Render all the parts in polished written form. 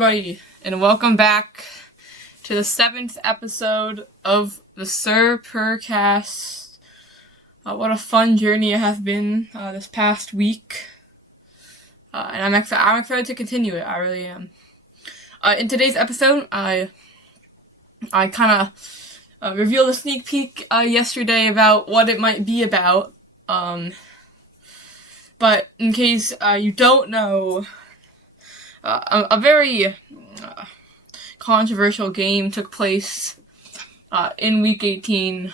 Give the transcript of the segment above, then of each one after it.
everybody, and welcome back to the 7th episode of the Sir Purrcast. What a fun journey it has been this past week, and I'm excited to continue it. I really am. In today's episode, I kind of revealed a sneak peek yesterday about what it might be about. But in case you don't know, a very controversial game took place in Week 18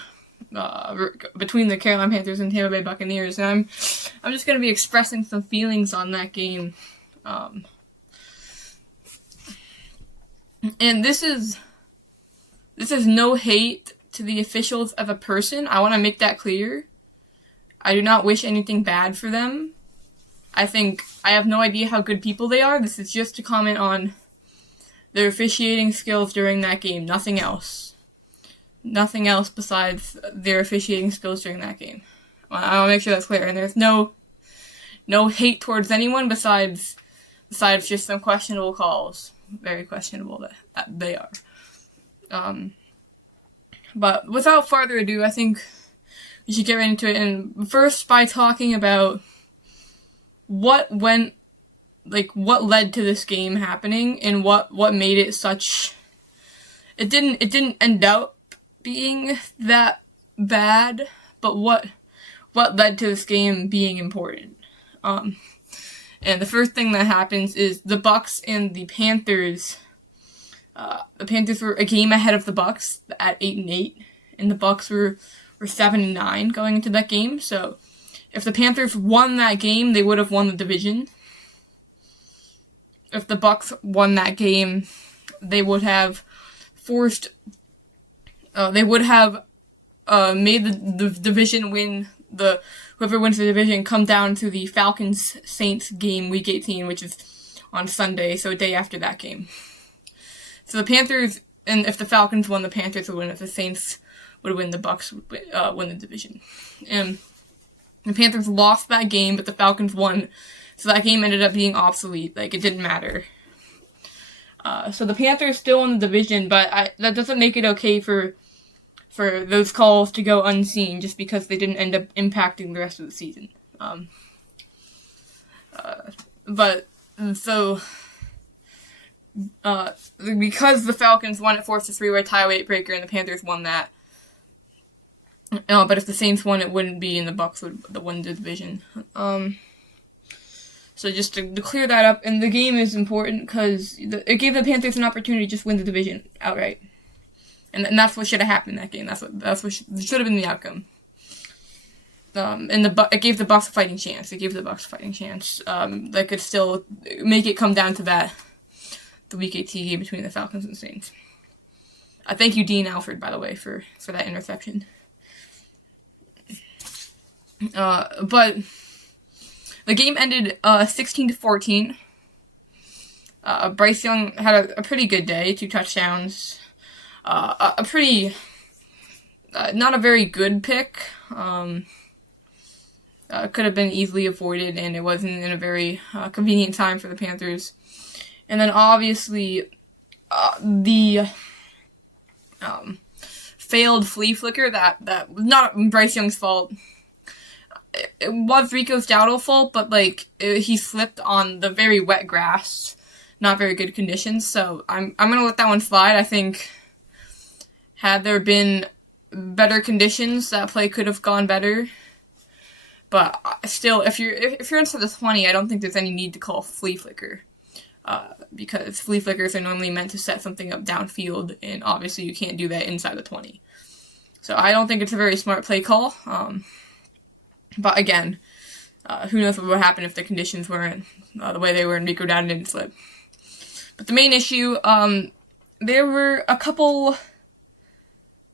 between the Carolina Panthers and Tampa Bay Buccaneers, and I'm just going to be expressing some feelings on that game. And this is no hate to the officials of a person. I want to make that clear. I do not wish anything bad for them. I have no idea how good people they are. This is just to comment on their officiating skills during that game. Nothing else. Nothing else besides their officiating skills during that game. I'll make sure that's clear. And there's no hate towards anyone besides just some questionable calls. Very questionable that they are. But without further ado, I think we should get right into it. And first, by talking about what led to this game happening and what made it such. It didn't end up being that bad, but what led to this game being important. And the first thing that happens is the Bucs and the Panthers. The Panthers were a game ahead of the Bucs at 8-8, and the Bucs were 7-9 going into that game. So if the Panthers won that game, they would have won the division. If the Bucs won that game, they would have made the division win. Whoever wins the division come down to the Falcons-Saints game, Week 18, which is on Sunday, so a day after that game. So the Panthers, and if the Falcons won, the Panthers would win. If the Saints would win, the Bucs would win the division. And the Panthers lost that game, but the Falcons won, so that game ended up being obsolete. It didn't matter. So the Panthers still won the division, but that doesn't make it okay for those calls to go unseen just because they didn't end up impacting the rest of the season. Because the Falcons won, it forced a three-way tie breaker, and the Panthers won that. But if the Saints won, it wouldn't be, and the Bucs would win the division. So just to clear that up, and the game is important because it gave the Panthers an opportunity to just win the division outright, and that's what should have happened in that game. That's what should have been the outcome. And it gave the Bucs a fighting chance. That could still make it come down to the Week 18 game between the Falcons and the Saints. I thank you, Dean Alford, by the way, for that interception. But the game ended 16-14. Bryce Young had a pretty good day, 2 touchdowns. Not a very good pick. Could have been easily avoided, and it wasn't in a very convenient time for the Panthers. And then obviously the failed flea flicker that was not Bryce Young's fault. It was Rico Dowdle's fault, but he slipped on the very wet grass, not very good conditions. So I'm gonna let that one slide. I think had there been better conditions, that play could have gone better. But still, if you're inside the 20, I don't think there's any need to call flea flicker, because flea flickers are normally meant to set something up downfield, and obviously you can't do that inside the 20. So I don't think it's a very smart play call. But again, who knows what would happen if the conditions weren't the way they were and Rico Dowdle didn't slip. But the main issue, there were a couple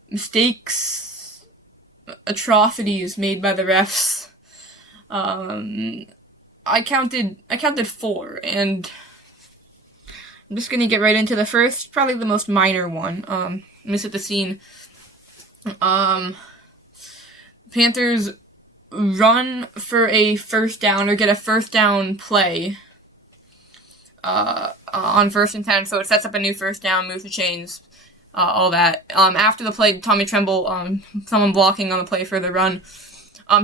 mistakes, atrocities made by the refs. I counted 4, and I'm just gonna get right into the first, probably the most minor one. Let me set the scene. Panthers run for a first down or get a first down play on 1st and 10, so it sets up a new first down, moves the chains, all that. After the play, Tommy Tremble, someone blocking on the play for the run,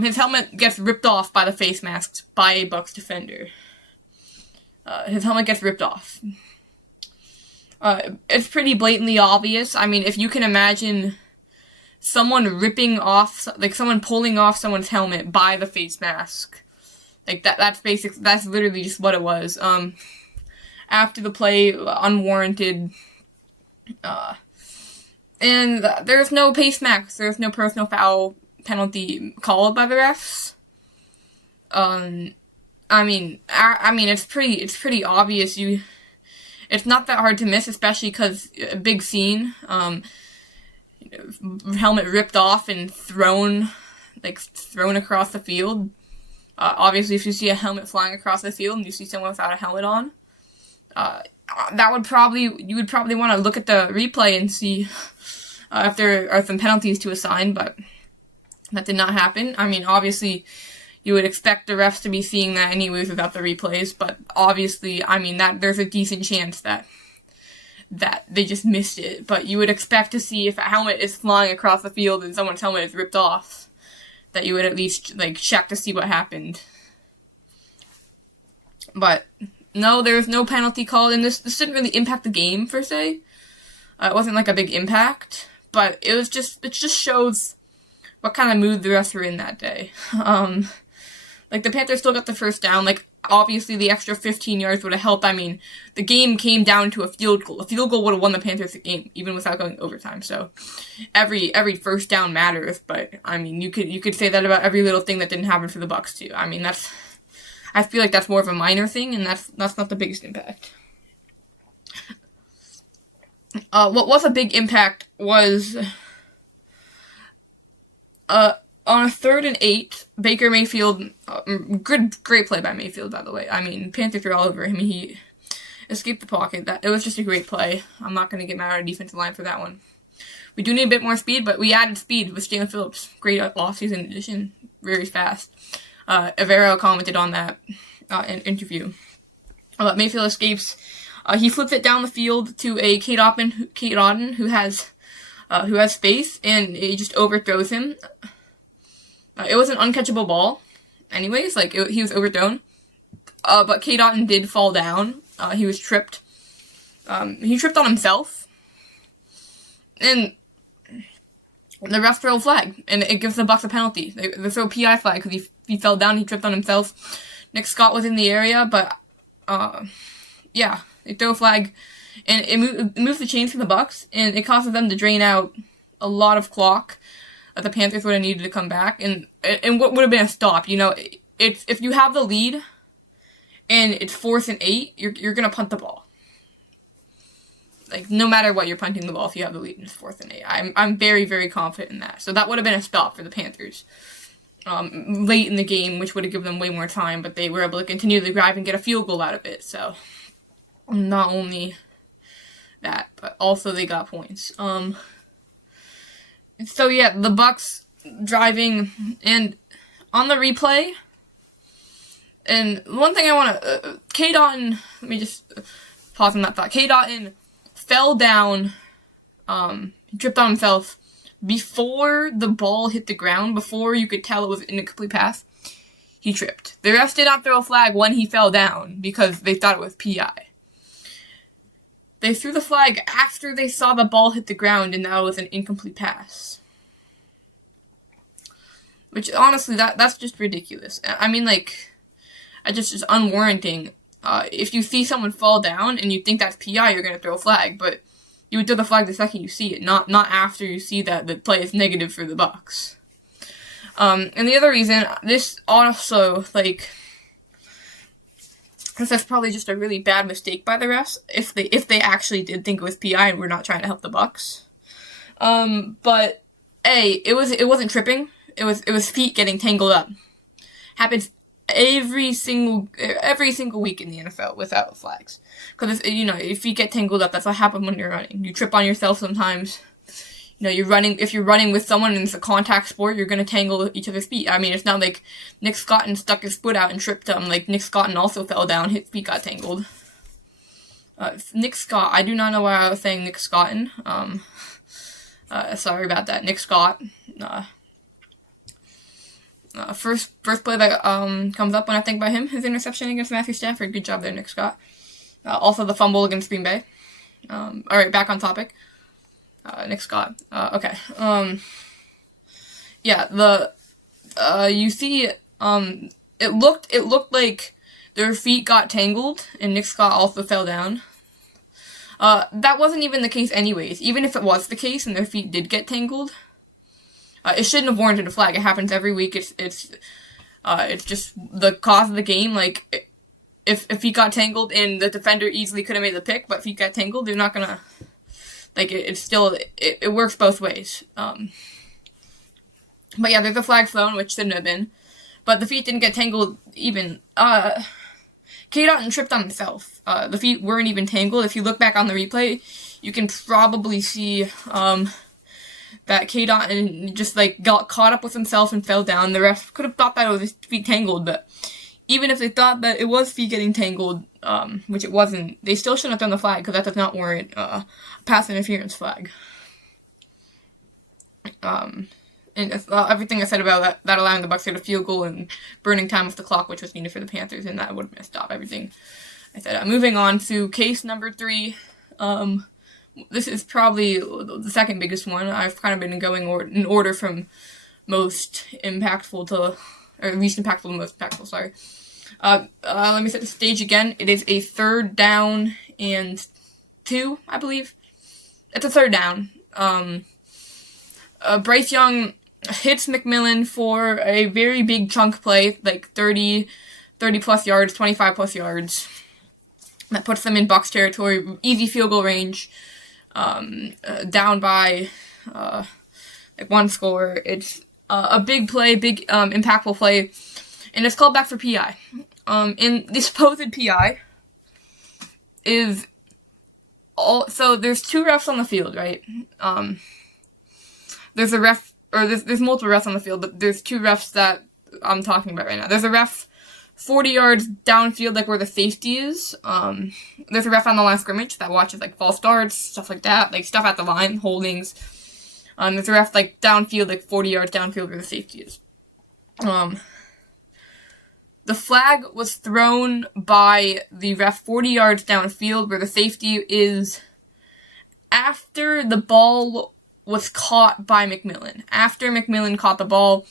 his helmet gets ripped off by the face masks by a Bucs defender. His helmet gets ripped off. It's pretty blatantly obvious. I mean, if you can imagine someone ripping off, like someone pulling off someone's helmet by the face mask, like that's literally just what it was. After the play, unwarranted, and there's no face mask, there's no personal foul penalty called by the refs. I mean, it's pretty obvious. It's not that hard to miss, especially because a big scene. Helmet ripped off and thrown across the field. Obviously, if you see a helmet flying across the field and you see someone without a helmet on, you would probably want to look at the replay and see if there are some penalties to assign, but that did not happen. I mean, obviously, you would expect the refs to be seeing that anyways without the replays, but obviously, I mean, that there's a decent chance that they just missed it. But you would expect to see if a helmet is flying across the field and someone's helmet is ripped off, that you would at least, check to see what happened. But no, there was no penalty called, and this didn't really impact the game, per se. It wasn't, a big impact, but it just shows what kind of mood the refs were in that day. The Panthers still got the first down. Obviously, the extra 15 yards would have helped. I mean, the game came down to a field goal. A field goal would have won the Panthers the game, even without going overtime. So, every first down matters. But I mean, you could say that about every little thing that didn't happen for the Bucs too. I mean, I feel like that's more of a minor thing, and that's not the biggest impact. What was a big impact was on a 3rd and 8, Baker Mayfield, great play by Mayfield, by the way. I mean, Panther threw all over him. He escaped the pocket. It was just a great play. I'm not going to get mad at our defensive line for that one. We do need a bit more speed, but we added speed with Jalen Phillips. Great offseason addition. Very fast. Avero commented on that in interview. Mayfield escapes. He flips it down the field to a Kate Auden, who has space, and he just overthrows him. It was an uncatchable ball, anyways. He was overthrown. But Kate Auden did fall down. He was tripped. He tripped on himself. And the refs throw a flag, and it gives the Bucs a penalty. They throw a PI flag because he fell down, he tripped on himself. Nick Scott was in the area, but, they throw a flag, and it moves the chains for the Bucs, and it causes them to drain out a lot of clock that the Panthers would have needed to come back, and what would have been a stop. If you have the lead, and it's 4th and 8, you're gonna punt the ball. No matter what, you're punting the ball if you have the lead and it's 4th and 8. I'm very, very confident in that. So that would have been a stop for the Panthers late in the game, which would have given them way more time, but they were able to continue the drive and get a field goal out of it. So not only that, but also they got points. So yeah, the Bucs driving, and on the replay, and one thing I want to, Kate Auden, let me just pause on that thought. Kate Auden fell down, he tripped on himself before the ball hit the ground, before you could tell it was an incomplete pass. He tripped. The refs did not throw a flag when he fell down because they thought it was PI. They threw the flag after they saw the ball hit the ground and that was an incomplete pass. Which, honestly, that's just ridiculous. I mean, it's unwarranting. If you see someone fall down and you think that's PI, you're going to throw a flag, but you would throw the flag the second you see it, not after you see that the play is negative for the Bucs. And the other reason, this also, because that's probably just a really bad mistake by the refs, if they actually did think it was PI and we're not trying to help the Bucs. But it wasn't tripping. It was feet getting tangled up. Happens every single week in the NFL without flags. Because if you get tangled up, that's what happens when you're running. You trip on yourself sometimes. If you're running with someone and it's a contact sport, you're going to tangle each other's feet. I mean, it's not like Nick Scotton stuck his foot out and tripped him. Nick Scotton also fell down, his feet got tangled. Nick Scott. I do not know why I was saying Nick Scotton. Sorry about that. Nick Scott. First play that comes up when I think about him, his interception against Matthew Stafford. Good job there, Nick Scott. Also the fumble against Green Bay. Alright, back on topic. Nick Scott. Okay. Yeah, you see, it looked like their feet got tangled, and Nick Scott also fell down. That wasn't even the case anyways. Even if it was the case and their feet did get tangled, it shouldn't have warranted a flag. It happens every week. It's just the cause of the game. Like, if feet got tangled and the defender easily could have made the pick, but feet got tangled, they're not gonna, like, it works both ways. But yeah, there's a flag thrown, which shouldn't have been. But the feet didn't get tangled even. K-Dot tripped on himself. The feet weren't even tangled. If you look back on the replay, you can probably see that K-Dot just, like, got caught up with himself and fell down. The ref could have thought that it was his feet tangled, but even if they thought that it was feet getting tangled, which it wasn't, they still shouldn't have thrown the flag, because that does not warrant a pass interference flag. And everything I said about that allowing the Bucs to get a field goal and burning time off the clock, which was needed for the Panthers, and that would have been a stop. Everything I said. Moving on to case number 3. This is probably the second biggest one. I've kind of been going in order from most impactful to, or least impactful to most impactful, sorry. Let me set the stage again. It is a 3rd down and 2, I believe. It's a 3rd down. Bryce Young hits McMillan for a very big chunk play, like 30 plus yards, 25 plus yards. That puts them in Bucs territory, easy field goal range, down by like 1 score. It's a big play, big impactful play, and it's called back for PI. And the supposed PI is so there's 2 refs on the field, right? There's a ref, or there's multiple refs on the field, but there's 2 refs that I'm talking about right now. There's a ref 40 yards downfield, like where the safety is. There's a ref on the line of scrimmage that watches, like, false starts, stuff like that, like, stuff at the line, holdings. There's a ref, like, downfield, like, 40 yards downfield where the safety is. The flag was thrown by the ref 40 yards downfield where the safety is after the ball was caught by McMillan. After McMillan caught the ball,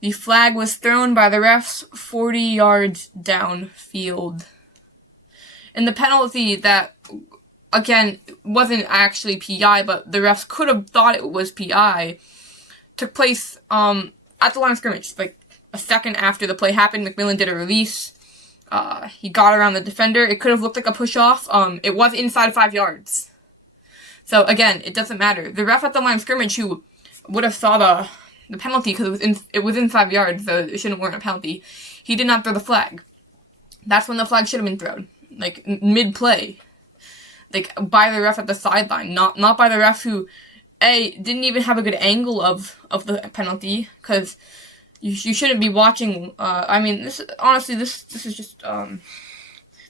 the flag was thrown by the refs 40 yards downfield. And the penalty that, again, wasn't actually PI, but the refs could have thought it was PI, took place at the line of scrimmage, like a second after the play happened. McMillan did a release. He got around the defender. It could have looked like a push-off. It was inside 5 yards. So, again, it doesn't matter. The ref at the line of scrimmage who would have saw the penalty, because it was in 5 yards, so it shouldn't warrant a penalty, he did not throw the flag. That's when the flag should have been thrown. Like, mid-play. Like, by the ref at the sideline. Not by the ref who, didn't even have a good angle of the penalty, because you shouldn't be watching, I mean, this is just,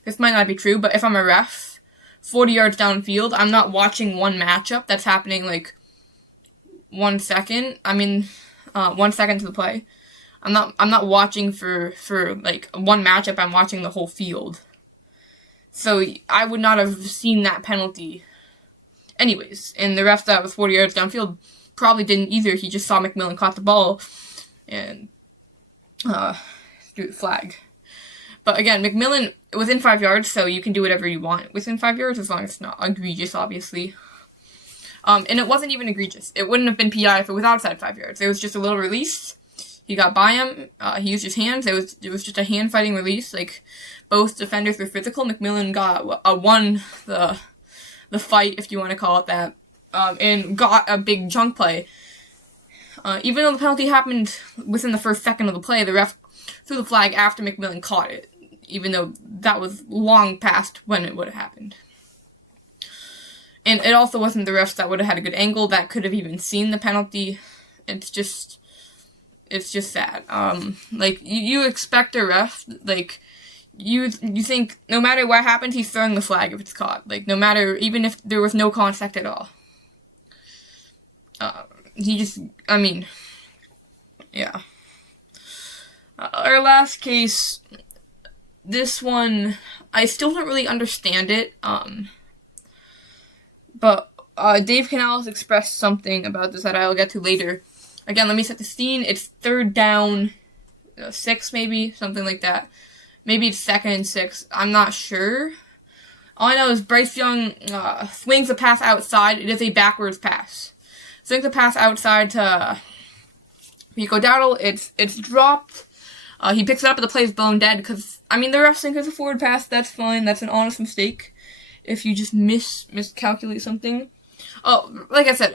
this might not be true, but if I'm a ref, 40 yards downfield, I'm not watching one matchup that's happening, like, 1 second. I mean, 1 second to the play. I'm not watching for like, one matchup, I'm watching the whole field. So, I would not have seen that penalty anyways. And the ref that was 40 yards downfield probably didn't either. He just saw McMillan caught the ball and threw the flag. But again, McMillan within 5 yards, so you can do whatever you want within 5 yards, as long as it's not egregious, obviously. And it wasn't even egregious. It wouldn't have been PI if it was outside 5 yards. It was just a little release. He got by him. He used his hands. It was just a hand-fighting release. Like, both defenders were physical. McMillan won the fight, if you want to call it that, and got a big chunk play. Even though the penalty happened within the first second of the play, the ref threw the flag after McMillan caught it, even though that was long past when it would have happened. And it also wasn't the refs that would have had a good angle that could have even seen the penalty. It's just sad. Like, you expect a ref, like, you think no matter what happens, he's throwing the flag if it's caught. Like, no matter, even if there was no contact at all. Yeah. Our last case, this one, I still don't really understand it, but Dave Canales expressed something about this that I'll get to later. Again, let me set the scene. It's 3rd down, 6 maybe, something like that. Maybe it's 2nd and 6. I'm not sure. All I know is Bryce Young swings a pass outside. It is a backwards pass. Swings a pass outside to Rico Dowdle. It's dropped. He picks it up, and the play is blown dead because, the ref think it's a forward pass. That's fine. That's an honest mistake. If you just miscalculate something. Oh, like I said,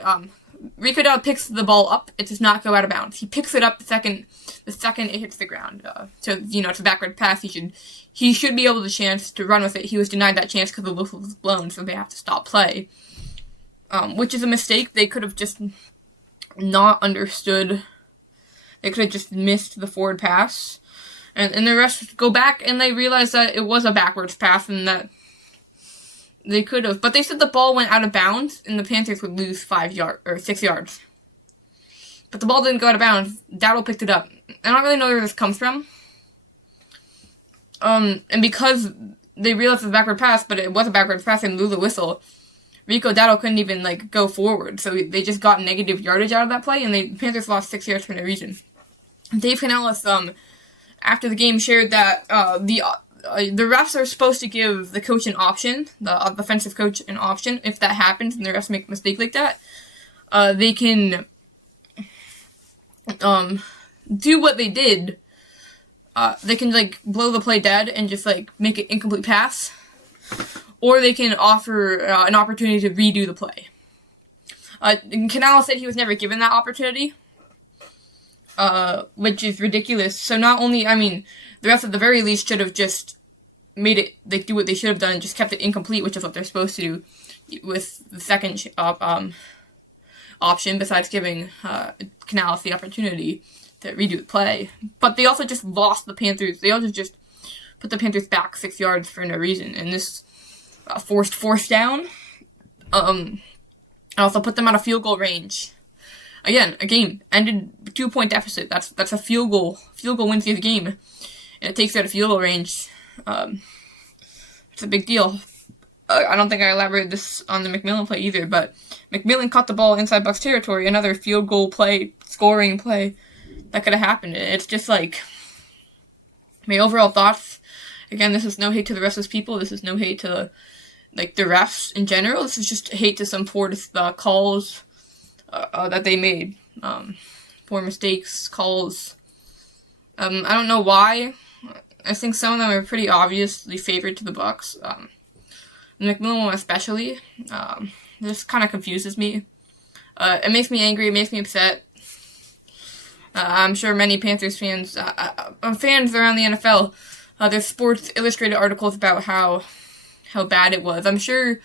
Rico Dowdle picks the ball up. It does not go out of bounds. He picks it up the second it hits the ground. So, it's a backward pass. He should be able to chance to run with it. He was denied that chance because the whistle was blown, so they have to stop play. Which is a mistake. They could have just not understood. They could have just missed the forward pass. And the refs go back and they realize that it was a backwards pass and that they could have. But they said the ball went out of bounds and the Panthers would lose 6 yards. But the ball didn't go out of bounds. Dowdle picked it up. I don't really know where this comes from. And because they realized it was a backward pass, but it was a backwards pass and blew the whistle, Rico Dowdle couldn't even, go forward. So they just got negative yardage out of that play, and the Panthers lost 6 yards for no reason. Dave Canales, after the game, shared that the refs are supposed to give the coach an option, the offensive coach an option. If that happens and the refs make a mistake like that, they can do what they did. They can, blow the play dead and just, make an incomplete pass. Or they can offer an opportunity to redo the play. Canales said he was never given that opportunity, which is ridiculous. So not only, the refs at the very least should have just made it, do what they should have done and just kept it incomplete, which is what they're supposed to do with the second option, besides giving Canales the opportunity to redo the play. But they also just lost the Panthers. They also just put the Panthers back 6 yards for no reason. And this forced fourth down. Also put them out of field goal range. Again, a game ended 2-point deficit. That's a field goal. Field goal wins you the game, and it takes you out of field goal range. It's a big deal. I don't think I elaborated this on the McMillan play either, but McMillan caught the ball inside Bucs territory. Another field goal play, scoring play that could have happened. It's just my overall thoughts. Again, this is no hate to the rest of those people. This is no hate to the refs in general. This is just hate to some poor calls that they made. Poor mistakes, calls. I don't know why. I think some of them are pretty obviously favored to the Bucs. The McMillan one especially. This kind of confuses me. It makes me angry. It makes me upset. I'm sure many Panthers fans, fans around the NFL, there's Sports Illustrated articles about how bad it was. I'm sure,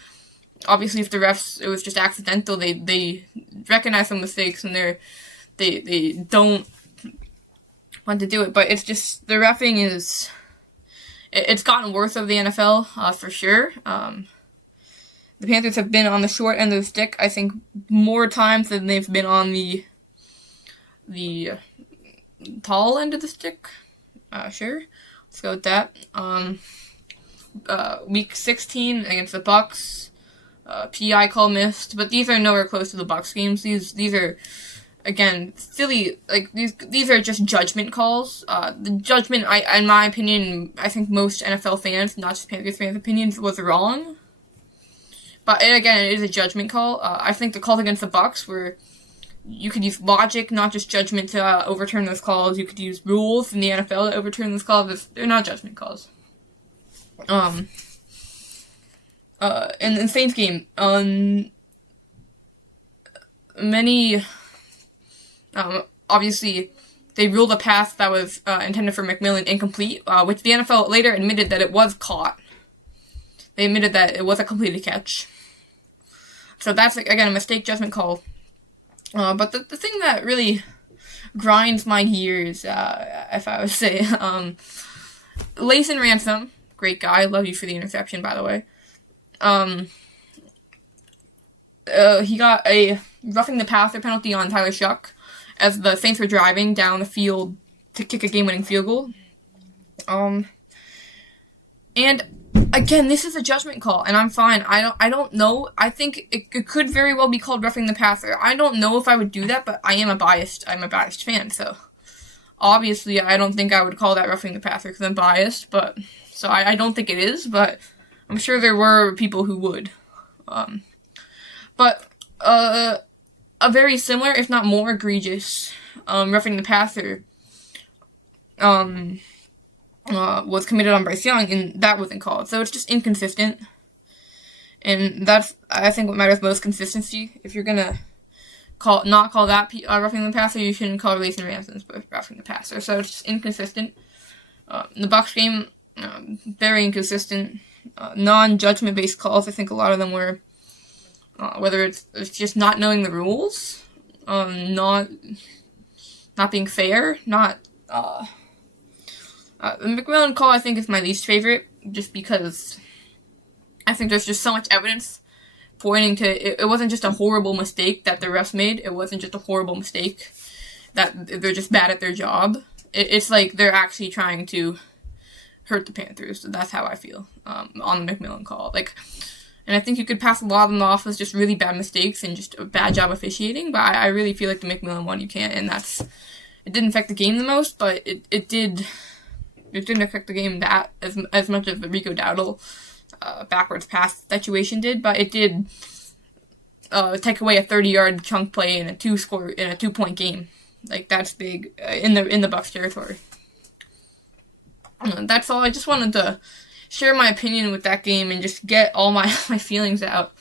obviously, if the refs, it was just accidental, they recognize some mistakes and they don't want to do it. But it's just, the reffing is, it's gotten worse of the NFL, for sure. The Panthers have been on the short end of the stick, I think, more times than they've been on the tall end of the stick. Sure. Let's go with that. Week 16 against the Bucs, PI call missed, but these are nowhere close to the Bucs games. These are, again, silly. These are just judgment calls. The judgment, in my opinion, I think most NFL fans, not just Panthers fans' opinions, was wrong. But again, it is a judgment call. I think the calls against the Bucs were, you could use logic, not just judgment, to overturn those calls. You could use rules in the NFL to overturn those calls. They're not judgment calls. In the Saints game, many, obviously, they ruled a pass that was intended for McMillan incomplete, which the NFL later admitted that it was caught. They admitted that it was a completed catch. So that's, again, a mistake judgment call. But the thing that really grinds my gears, if I would say, Layson Ransom, great guy. Love you for the interception, by the way. He got a roughing the passer penalty on Tyler Shuck as the Saints were driving down the field to kick a game-winning field goal. And again, this is a judgment call, and I'm fine. I don't know. I think it could very well be called roughing the passer. I don't know if I would do that, but I'm a biased fan, so obviously I don't think I would call that roughing the passer because I'm biased, but so I don't think it is, but I'm sure there were people who would. But a very similar, if not more egregious, roughing the passer was committed on Bryce Young, and that wasn't called. So it's just inconsistent. And that's, I think, what matters most, consistency. If you're going to not call that roughing the passer, you shouldn't call Layson Ransom's roughing the passer. So it's just inconsistent. In the Bucs game, very inconsistent. Non-judgment based calls, I think a lot of them were, whether it's just not knowing the rules, not being fair, the McMillan call, I think, is my least favorite, just because I think there's just so much evidence pointing to it wasn't just a horrible mistake that the refs made. It wasn't just a horrible mistake that they're just bad at their job. It's like they're actually trying to hurt the Panthers. So that's how I feel on the McMillan call. And I think you could pass a lot of them off as just really bad mistakes and just a bad job officiating, but I really feel like the McMillan one you can't, and it didn't affect the game the most, but it didn't affect the game that as much as the Rico Dowdle backwards pass situation did, but it did take away a 30-yard chunk play in a 2-point game. That's big in the Bucs territory. That's all. I just wanted to share my opinion with that game and just get all my feelings out.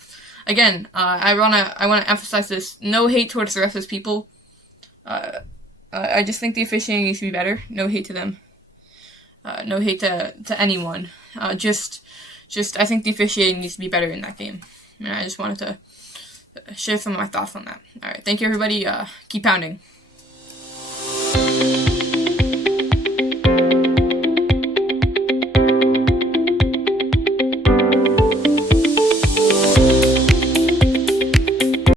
Again, I wanna emphasize this: no hate towards the rest of those people. I just think the officiating needs to be better. No hate to them. No hate to anyone. Just I think the officiating needs to be better in that game. And I just wanted to share some of my thoughts on that. All right, thank you, everybody. Keep pounding.